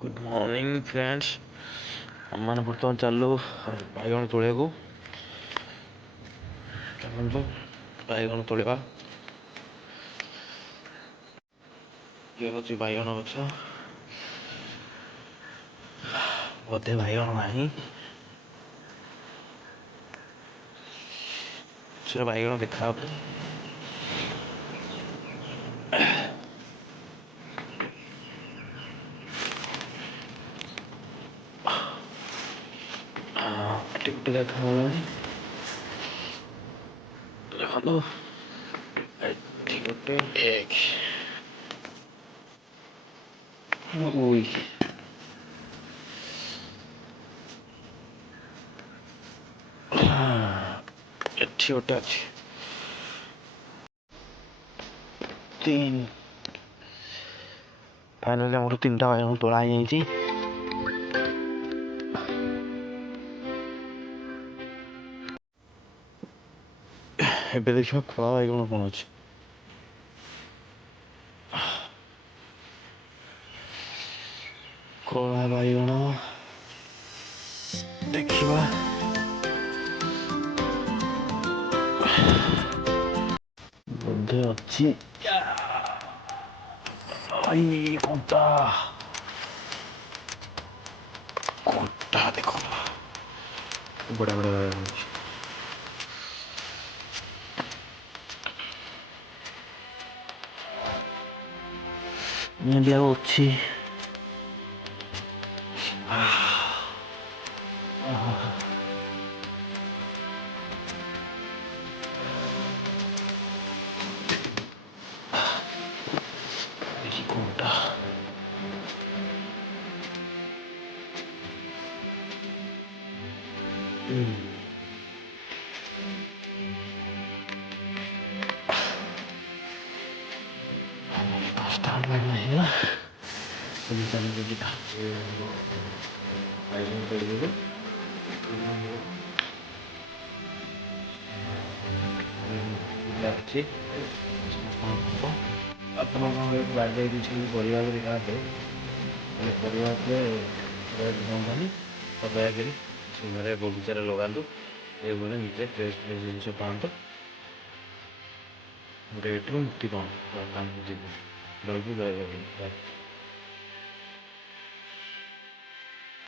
Good morning friends. आम बर्तमान चलू बैगण तोड़ा चलू बैगण तोड़ा। ये हूँ बैगण गछ बोधे बैगण ना से बैगण देखा टिकट देखा देखो गोटे एक एठी गोटे अच्छी तीन फाइनाली आम तीन टा बैगण तोड़ा ही ଏବେ ଦେଖିବା କଳା ବାଇଗଣ କ'ଣ ଅଛି। କଳା ବାଇଗଣ ଦେଖିବା ବୋଧେ ଅଛି। କଣ୍ଟା କଣ୍ଟା ଦେଖ ବड़ा ବड़ा ଅଛି। मेहंदी आगो अच्छी देखी कोटा स्टार्ट लगना है ना चलने के लिए ଆପଣ ବାର୍ଥଡେ କିଛି ପରିବାକୁ ଦେଖାते ପରିବାରରେ ହୁଅନ୍ତାନି ତ ଦୟାକରି ଘରେ ବଗିଚାରେ ଲଗାନ୍ତୁ ଏଭଳି ନିଜେ ଫ୍ରେଶ୍ ଫ୍ରେଶ୍ ଜିନିଷ ପାଆନ୍ତୁ ରେଟ୍ରୁ ମୁକ୍ତି ପାଆନ୍ତୁ। ରହିବି